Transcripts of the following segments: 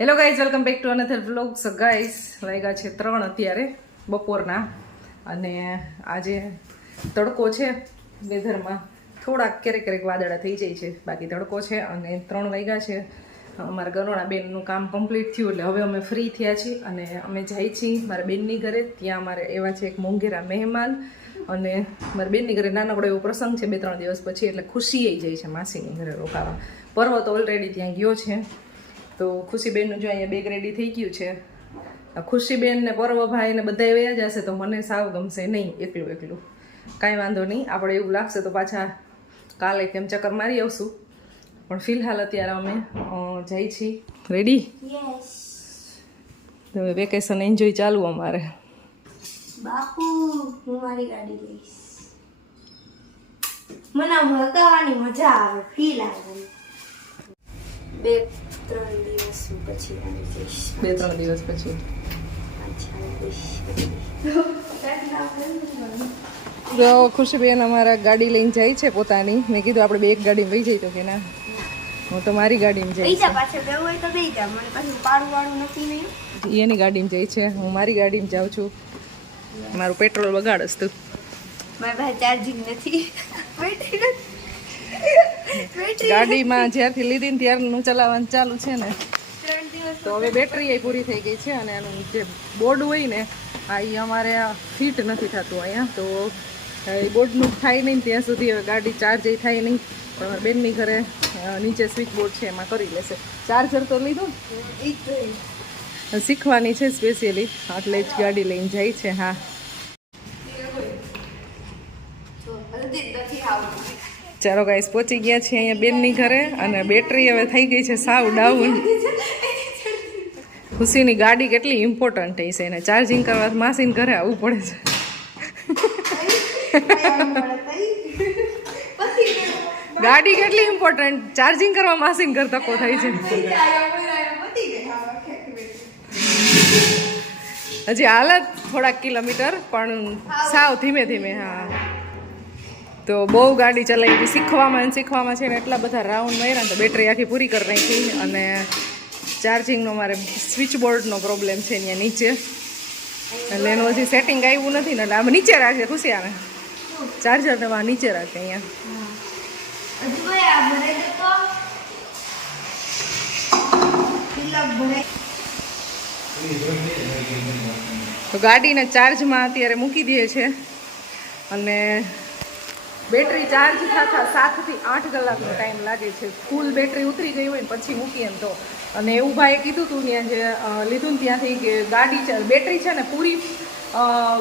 Hello guys, welcome back to another vlog. So guys, વાગ્યા છે 3 અત્યારે બપોરના, અને આજે તડકો છે. વેધરમાં થોડાક ક્યારેક વાદળા થઈ જાય છે, બાકી તડકો છે. અને 3 વાગ્યા છે. અમારા ગરોણા બેનનું કામ કમ્પ્લીટ થયું એટલે હવે અમે ફ્રી થયા છીએ અને અમે જઈએ છીએ મારા બેનની ઘરે. ત્યાં અમારે એવા છે એક મોંઘેરા મહેમાન, અને મારા બેનની ઘરે નાનકડો એવો પ્રસંગ છે 2-3 દિવસ પછી, એટલે ખુશી આવી જાય છે માસીની ઘરે રોકાવા. પર્વ તો ઓલરેડી ત્યાં ગયો છે, તો ખુશીબેનનું જો અહીંયા બેગ રેડી થઈ ગયું છે. ખુશીબેન ને પર્વભાઈ ને બધા વયા જશે તો મને સાવ ગમશે નહીં એકલું. કાંઈ વાંધો નહીં, આપણે એવું લાગશે તો પાછા કાલે કેમ ચક્કર મારી આવશું. પણ ફિલહાલ અત્યારે અમે જઈ છીએ. રેડી? હવે વેકેશન એન્જોય ચાલુ અમારે. બાપુ, હું મારી ગાડી લઈશ. મને હકાવાની મજા આવે, ફીલ આવે. 2-3 દિવસ પછી આવી જઈશ. 2-3 દિવસ પછી તો ખુશીબેન અમારા ગાડી લઈને જાય છે પોતાની. મેં કીધું આપણે બે એક ગાડીમાં વહી જઈએ, તો કે ના, હું તો મારી ગાડીમાં જઈશ. પાછળ જવું હોય તો બેસી જા, મને પાછું પાડું વાળું નથી નહીં. એની ગાડીમાં જાય છે, હું મારી ગાડીમાં જાઉં છું. મારું પેટ્રોલ બગાડસ તું. મારી પાસે ચાર્જિંગ નથી, બેટરી નથી. ગાડીમાં જ્યારથી લીધી ને ત્યારનું ચલાવવાનું ચાલુ છે ને, 3 દિવસ તો હવે બેટરી પૂરી થઈ ગઈ છે. અને એનું જે બોર્ડ હોય ને, આ એ અમારે ફિટ નથી થતું અહીંયા, તો એ બોર્ડનું થાય નહીં ત્યાં સુધી હવે ગાડી ચાર્જ થાય નહીં. પણ અમારા બેનની ઘરે નીચે સ્વિચ બોર્ડ છે, એમાં કરી લેશે. ચાર્જર તો લીધું ને, શીખવાની છે સ્પેશિયલી, એટલે જ ગાડી લઈને જાય છે. હા, ચાલો ગાઈસ, પહોંચી ગયા છીએ અહીંયા બેનની ઘરે, અને બેટરી હવે થઈ ગઈ છે સાવ ડાઉન. ખુશીની ગાડી કેટલી ઇમ્પોર્ટન્ટ છે એને ચાર્જિંગ કરવા માસીને ઘરે આવવું પડે છે. ગાડી કેટલી ઇમ્પોર્ટન્ટ, ચાર્જિંગ કરવા માસીને ઘર ધક્કો થાય છે. હજી હાલત થોડાક કિલોમીટર, પણ સાવ ધીમે ધીમે. હા, તો બહુ ગાડી ચલાવી, શીખવામાં છે ને એટલા બધા રાઉન્ડ માર્યા તો બેટરી આખી પૂરી કરી નાખી. અને ચાર્જિંગનો મારે સ્વિચ બોર્ડનો પ્રોબ્લેમ છે અહીંયા નીચે, એટલે એનું હજી સેટિંગ આવ્યું નથી ને, એટલે આમ નીચે રાખે ખુશી. આવે ચાર્જર તો નીચે રાખે અહીંયા. તો ગાડીને ચાર્જમાં અત્યારે મૂકી દે છે, અને બેટરી ચાર્જ થતા 7 થી 8 કલાકનો ટાઈમ લાગે છે. ફૂલ બેટરી ઉતરી ગઈ હોય ને પછી મૂકીએ ને તો. અને એવું ભાઈએ કીધું હતું ત્યાં જે લીધું ને ત્યાંથી કે ગાડી બેટરી છે ને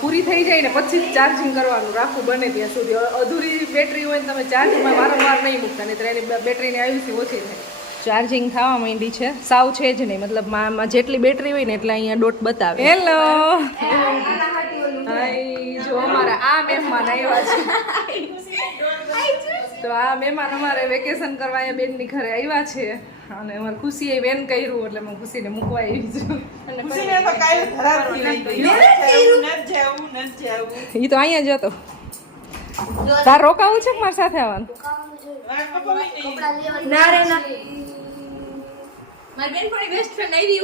પૂરી થઈ જાય ને પછી ચાર્જિંગ કરવાનું રાખવું બને ત્યાં સુધી. અધૂરી બેટરી હોય ને તમે ચાર્જમાં વારંવાર નહીં મૂકતા, નહીં તો એની બેટરીની આયુષ્ય ઓછી થાય. ચાર્જિંગ થવા માંડી છે, સાવ છે જ નહીં, મતલબ માં જેટલી બેટરી હોય ને એટલે અહીંયા ડોટ બતાવે. હેલો, જો અમારા આ મહેમાન આવ્યા છે. તો આ મહેમાન અમારે વેકેશન કરવા અહીંયા બેનની ઘરે આવ્યા છે, અને અમારે ખુશીએ વેન કર્યું એટલે હું ખુશીને મૂકવા આવી છું. એ તો અહીંયા જ હતો. તાર રોકાવું છે કે મારી સાથે આવવાનું? મારી બેન પણ બેસ્ટ ફ્રેન્ડ આવી.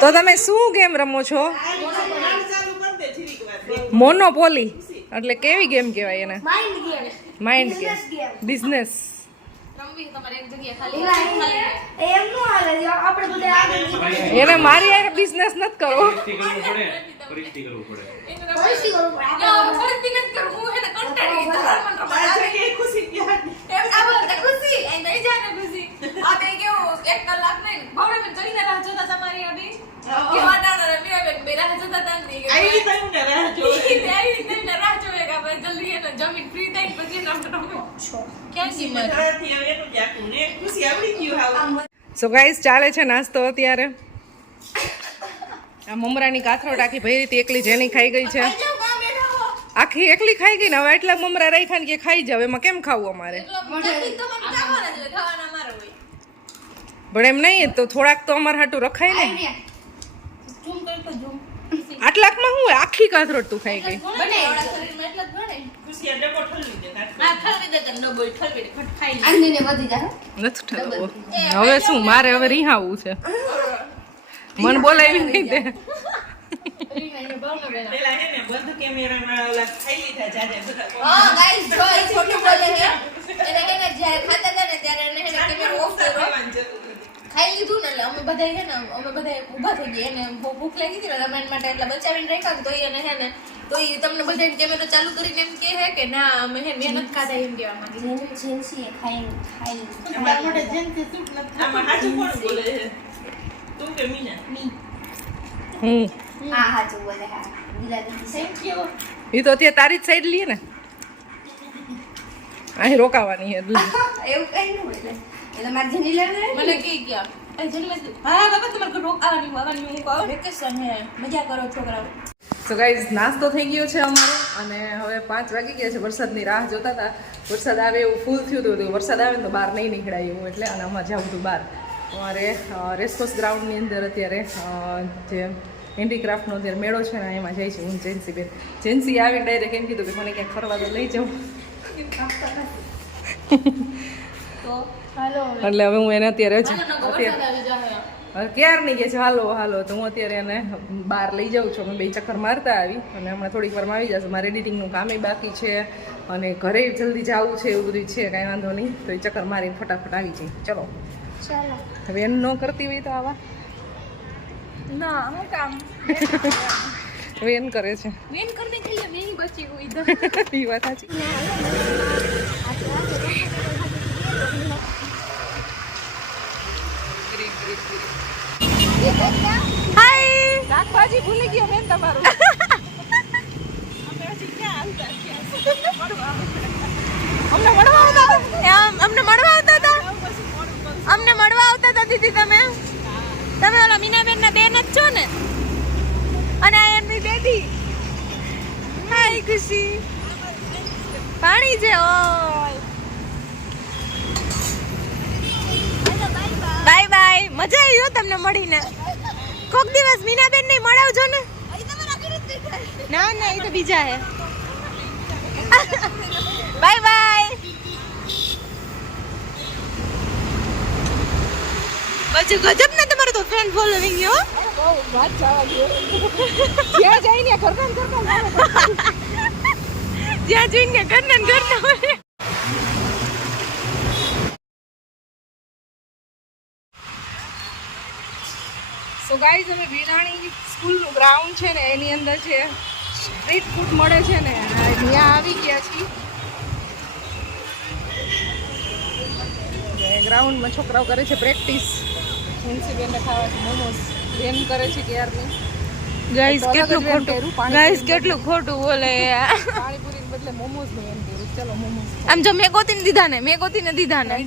તો તમે શું ગેમ રમો છો? મોનોપોલી. એટલે કેવી ગેમ કહેવાય એને? Mind game. બિઝનેસ. એને મારી યાર બિઝનેસ નથી કરવો. સો ગાઈસ, ચાલે છે નાસ્તો અત્યારે. આ મમરાની કાથરોટ આખી ભરી હતી, એકલી જેની ખાઈ ગઈ છે. આખી એકલી ખાઈ ગઈ ને, હવે એટલા મમરા રાખ્યા ને કે ખાઈ જાવ. એમાં કેમ ખાવું અમારે? પણ એમ નહીં, તો થોડાક તો અમારે હાટું રખાય ને. આટલાકમાં શું હોય? આખી કાથરોટ તું ખાઈ ગઈ. આને ને વધી જાય નથી ઠરવો. હવે શું મારે હવે રીહાવું છે. મન બોલાવી નહીં તે. હા ગાઈસ જો એ છોટું બોલે છે એને જ્યારે ખાતા હતા ને ત્યારે એને કેમેરો ઓફ કર્યો ખાઈ લીધું ને એટલે અમે બધા હે ને ઊભા થઈ ગયા એને ભૂખ લાગી હતી ને રમેન માટે એટલે બચાવીને રાખ્યા તો એને હે ને તો એ તમને બધા કેમેરો ચાલુ કરીને એમ કહે હે કે ના અમે હે મહેનત ખાતા એમ કહેવા માંગે જેન્સી ખાઈ અમારા માટે જેન્સી સૂટ નથી આમાં હાચું કોણ બોલે છે તું કે મીના મી હા હાચું બોલે હા બિલાડી થેન્ક યુ એ તો અત્યારે તારી જ સાઈડ લઈએ ને અહીં રોકાવાની છે એવું કઈ ન હોય એટલે મારે જેની લેવે મને કે ગયા એ જેની મેં હા બાબા તમારે આવવાની હું કહું વેકેશન હે મજા કરો છોકરાઓ. સો ગાઈઝ નાસ્તો થઈ ગયો છે અમારો અને હવે 5 વાગી ગયા છે. વરસાદની રાહ જોતા હતા. વરસાદ આવે એવું ફૂલ થયું હતું. વરસાદ આવે ને તો બહાર નહીં નીકળાય એવું એટલે અને અમારે જવું હતું બહાર. અમારે રેસકોર્સ ગ્રાઉન્ડની અંદર અત્યારે જે હેન્ડીક્રાફ્ટનો અત્યારે મેળો છે ને એમાં જાય છે હું જેન્સીબેન. જેન્સી આવી ડાયરેક્ટ એમ કીધું કે મને ક્યાંક ફરવા તો લઈ જાઉં. એટલે હવે હું એને અત્યારે ક્યારની કે છે હાલો હાલો તો હું અત્યારે એને બહાર લઈ જાઉં છું. અમે 2 ચક્કર મારતા આવી અને હમણાં થોડીક વારમાં આવી જશે. મારે એડિટિંગનું કામે બાકી છે અને ઘરે જલ્દી જવું છે એવું બધું છે કાંઈ વાંધો નહીં તો એ ચક્કર મારીને ફટાફટ આવી જાય. ચલો હવે એમ ન કરતી હોય તો આવા ના હું કામ વેન કરે છે. વેન કરને કે लिए नहीं बची हुई इधर એ વાત સાચી. હાય શાકભાજી ભૂલી ગયો બેન તમારું. અમને મળવા આવતા હતા અમને મળવા આવતા હતા દીદી તમે ઓલા મીનાબેન ના બેન જ છો ને અને આ એમની બેબી હાય ખુશી પાણી છે ઓય બાય બાય મજા આવી હો તમને મળીને કોક દિવસ મીનાબેન ને મળાવજો ને ના ના એ તો બીજા હે બાય બાય પછી ગજબ ને તમારું તો ફ્રેન્ડ ફોલોવિંગ હો બહુ વાત જવા દો. જ્યાં જઈને ઘરના જ્યાં જઈને ઘરના હોય સો ગાઈઝ અમે વિરાણી સ્કૂલનું ગ્રાઉન્ડ છે ને એની અંદર છે સ્ટ્રીટ ફૂડ મળે છે ને ત્યાં આવી ગયા છીએ. ગ્રાઉન્ડમાં છોકરાઓ કરે છે પ્રેક્ટિસ. પ્રિન્સિપલને ખાવા છે મોમોસ. બેન કરે છે ક્યારની. ગાઈસ કેટલું ખોટું બોલે પાણીપુરીને બદલે મોમોસનું એમ કર્યું. ચલો મોમોસ આમ જો મેં ગોતીને દીધા ને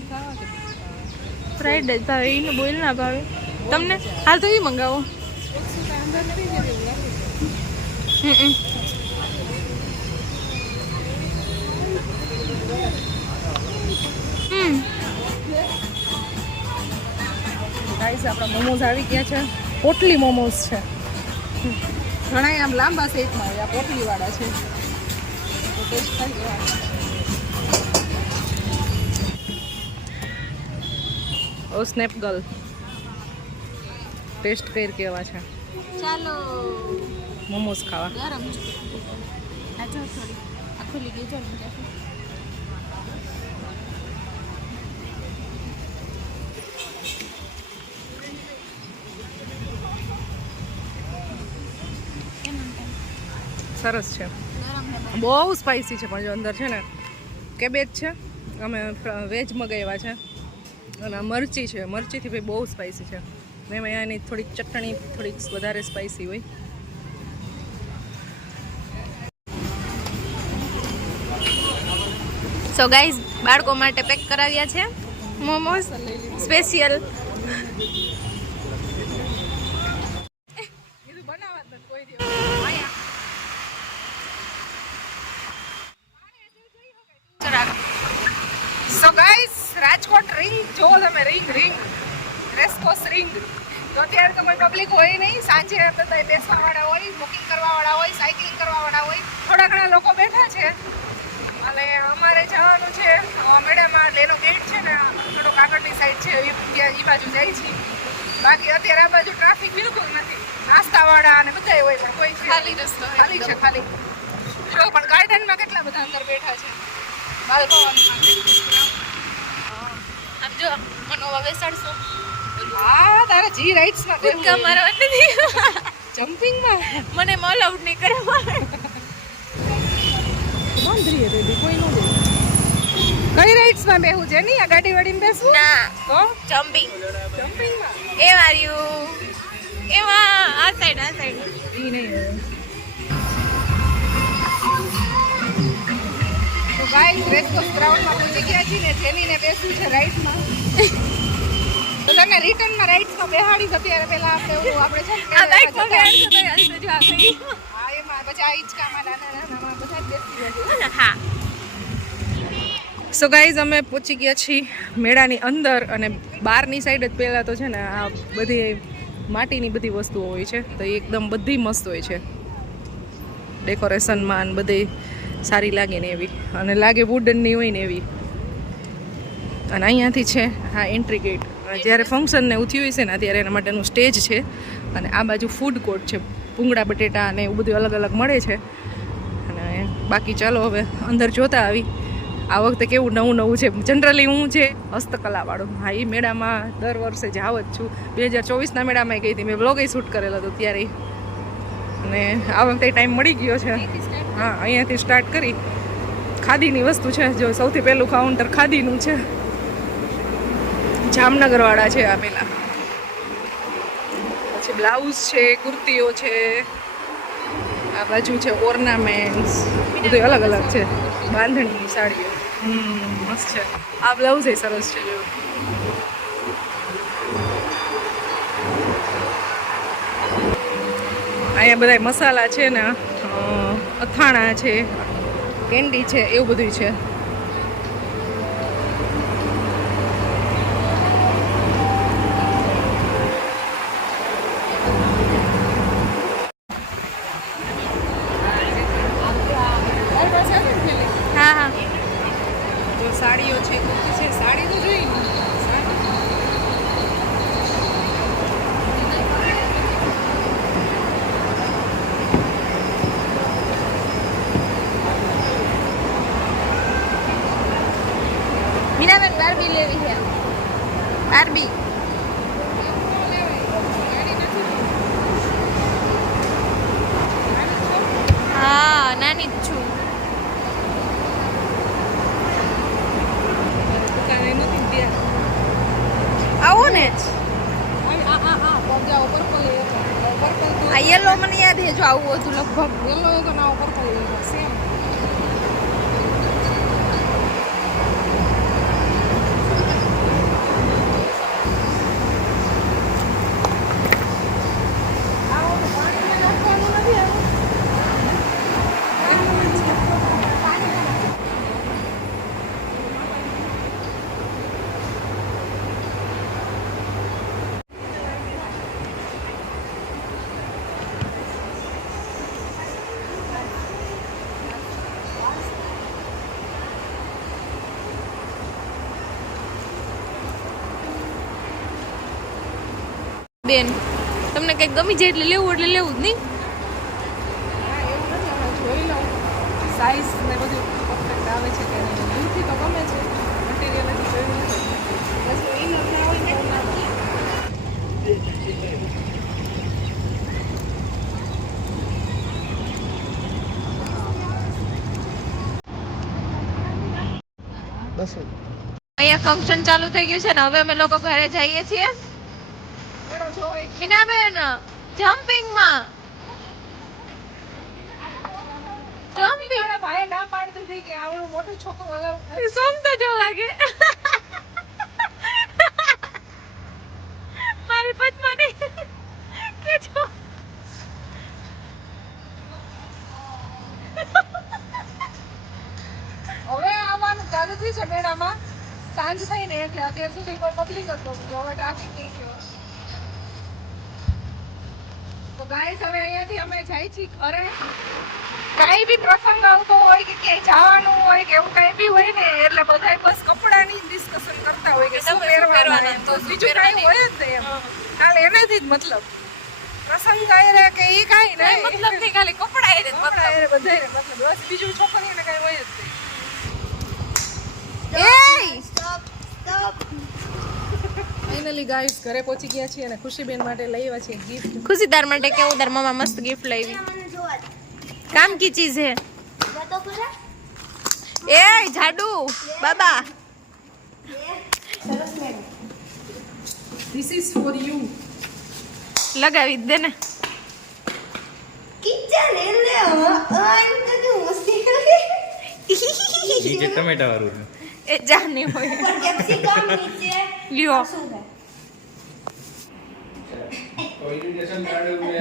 ફ્રાઈડ જ ભાવે એને બોલ ના ભાવે તમને હાલ તો એ મંગાવો ગાઈસ આપણા મોમોસ આવી ગયા છે. પોટલી મોમોસ છે. ઘણા આમ લાંબા સેટમાં આવે. આ પોટલી વાળા છે. તો ટેસ્ટ કરી લેવાનું. ઓ સ્નેપ ગર્લ ટેસ્ટ કરી કેવા છે. ચાલો મોમોસ ખાવા. ગરમ આ જો થોડી આ ખુલી ગઈ જો સરસ છે. બહુ સ્પાઇસી છે પણ જો અંદર છે ને કેબેજ છે. અમે વેજ મગાવ્યા છે અને આ મરચી છે. મરચીથી ભાઈ બહુ સ્પાઇસી છે. મેં અહીંયાની થોડીક ચટણી થોડીક વધારે સ્પાઇસી હોય. સો ગાઈઝ બાળકો માટે પેક કરાવ્યા છે momos special. So guys Rajkot ring જો તમે રિંગ રેસકોર્સ રિંગ તો અત્યારે તો કોઈ પબ્લિક હોય નહીં. સાંજે બધા બેસવાવાળા હોય, વોકિંગ કરવાવાળા હોય, સાયકલિંગ કરવાવાળા હોય. થોડા ઘણા લોકો બેઠા છે અને અમારે જવાનું છે મેળામાં. એનો ગેટ છે ને થોડોક આગળની સાઈડ છે, ત્યાં એ બાજુ જાય છે. બાકી અત્યારે આ બાજુ ટ્રાફિક બિલકુલ નથી. નાસ્તાવાળા અને બધા હોય પણ કોઈ છે ખાલી રસ્તો ખાલી છે ખાલી. જો પણ ગાર્ડનમાં કેટલા બધા અંદર બેઠા છે. આમ જો મનોવા બેસાડશો હા તારે જી રાઇડ્સમાં કૂદકા મારવા નથી જમ્પિંગમાં મને મોલ આઉટ નહીં કરવા વાંધરીએ બેબી કોઈ ન દે. કઈ રાઇડ્સમાં બેહું છે નહીં આ ગાડી વાડીમાં બેસવું ના તો જમ્પિંગ જમ્પિંગમાં એ વાર્યું એમાં આ સાઈડ ઈ નહીં હવે. તો ગાઈસ રેસકોર્સ ગ્રાઉન્ડમાં પહોંચી ગયા છીએ ને જેનીને બેસવું છે રાઇડ્સમાં. તો તને રિટર્નમાં રાઇડ્સમાં બેહાડીશ અત્યારે પહેલા આપણે આપણે છે ને આ બાઈક જતા પકડાડશો તો યાર જો આ ગઈ હા એમાં પછી આ હિંચકામાં નાનામાં બધા જ બેસી ગયા. હા સો ગાઈઝ અમે પહોંચી ગયા છીએ મેળાની અંદર અને બહારની સાઈડ જ પહેલાં તો છે ને આ બધી માટીની બધી વસ્તુઓ હોય છે તો એ એકદમ બધી મસ્ત હોય છે ડેકોરેશનમાં અને બધી સારી લાગે ને એવી અને લાગે વુડનની હોય ને એવી. અને અહીંયાથી છે હા એન્ટ્રી ગેટ. જ્યારે ફંક્શન ને એવું થયું છે ને ત્યારે એના માટેનું સ્ટેજ છે અને આ બાજુ ફૂડ કોર્ટ છે. ભૂંગળા બટેટા અને એવું બધું અલગ અલગ મળે છે. અને બાકી ચાલો હવે અંદર જોતા આવી આ વખતે કેવું નવું નવું છે. જનરલી હું છે હસ્તકલાવાળું હા એ મેળામાં દર વર્ષે જાવ જ છું. 2024ના મેળામાં ગઈ હતી મેં બ્લોગ શૂટ કરેલો હતો ત્યારે. અને આ વખતે ટાઈમ મળી ગયો છે. હા અહીંયાથી સ્ટાર્ટ કરી ખાદીની વસ્તુ છે. જો સૌથી પહેલું કાઉન્ટર ખાદીનું છે. જામનગરવાળા છે આ પેલા. પછી બ્લાઉઝ છે, કુર્તીઓ છે, આ બાજુ છે ઓર્નામેન્ટ્સ બધું અલગ અલગ છે. બાંધણીની સાડીઓ મસ્ત છે. આ બ્લાઉઝ એ સરસ છે. જો અહીંયા બધા મસાલા છે ને અથાણા છે, કેન્ડી છે, એવું બધું છે. હા હા જો સાડીઓ છે, કુર્તી છે. સાડી તો જોઈ ને મીનાબેન બારબી લેવી છે બારબી હા નાની જ છું દુકાને નથી ત્યાં. આવો ને પર્પલ આ યલો મને યાદ છે જો આવું હતું લગભગ યલો તો ના પર્પલ સેમ. બેન તમને કંઈક ગમી જાય એટલે લેવું જ નહીં હા એવું નથી અમે જોઈ લઉં સાઈઝ ને બધું પરફેક્ટ આવે છે કે નહીં. દૂરથી તો ગમે છે મટીરિયલ નથી જોયું નથી. બસ ઇનર ના હોય ને એવું ના ગમે. બસો અહીંયા ફંક્શન ચાલુ થઈ ગયું છે ને હવે અમે લોકો ઘરે જઈએ છીએ મીનાબેન જમ્પિંગમાં ભાઈ ના પાડતી હતી કે આવડું મોટું છોકરું સોમતો જો લાગે મારી પદ્માની કે જો હવે આવવાનું ચાલુ થયું છે મેળામાં. સાંજ થઈને એટલે અત્યાર સુધી કોઈ પબ્લિક હતો હવે ટ્રાફિક નહીં ગયો. તો ગાઈસ હવે અહીંયાથી અમે જાય છીએ ઘરે. કાંઈ બી પ્રસંગ આવતો હોય કે ક્યાંય જવાનું હોય કે એવું કાંઈ બી હોય ને એટલે બધાય બસ કપડાની ડિસ્કશન કરતા હોય કે શું પહેરવાના તો બીજું કાંઈ હોય જ નહીં એમ. ખાલી એનાથી જ મતલબ પ્રસંગ આયરે કે એ કાંઈ નહીં મતલબ નહીં, ખાલી કપડા એ કપડા આયરે બધાયને મતલબ બસ બીજું છોકરીઓને કાંઈ હોય જ નહીં. Stop stop. ફાઇનલી ગાઈસ ઘરે પહોંચી ગયા છીએ અને ખુશીબેન માટે લઈ આવ્યા છીએ ગિફ્ટ. ખુશીદાર માટે કેવું તાર મમ્મા મસ્ત ગિફ્ટ લાવી. काम की चीज है ए झाड़ू बाबा. This is for you. लगावी दे ने કિચન એટલે આમ કદું મસ્તી નીચે ટમેટા વાળું ए जाने होय પર કેપ્સિકમ નીચે लियो. શું છે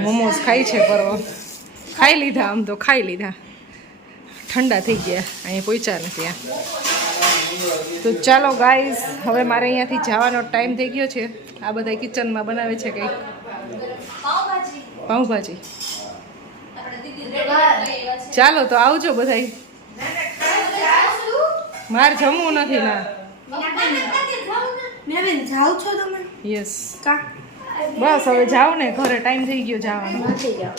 મોમોસ ખાઈ છે પરવા ખાઈ લીધા આમ તો ખાઈ લીધા ઠંડા થઈ ગયા અહીંયા પહોંચ્યા નથી ત્યાં. તો ચાલો ગાઈઝ હવે મારે અહીંયાથી જવાનો ટાઈમ થઈ ગયો છે. આ બધા કિચનમાં બનાવે છે કંઈક પાઉંભાજી. ચાલો તો આવજો બધાય. મારે જમવું નથી ના. મેં જાવ છો તમે યસ કા બસ હવે જાઓ ને ઘરે ટાઈમ થઈ ગયો જવાનો. નથી જાવ